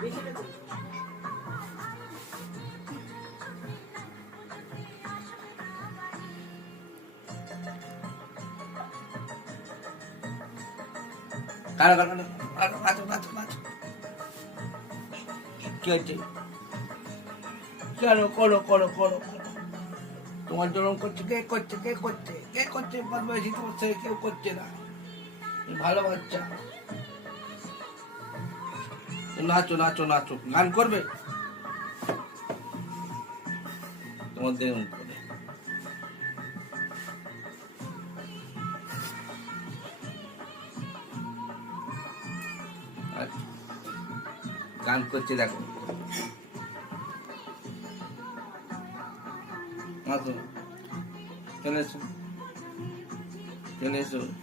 কারো কারো বাঁচো বাঁচো বাঁচো কি হচ্ছে চলো করো করো করো তোমার জন্য করছে কে করছে কে করছে কে করছে বদমাইশি করছে কেউ করছে না ভালো বাচ্চা নাচো নাচো নাচো গান করবে তোমার দেখুন করে গান করছে দেখো নাচো চলে এসো চলে এসো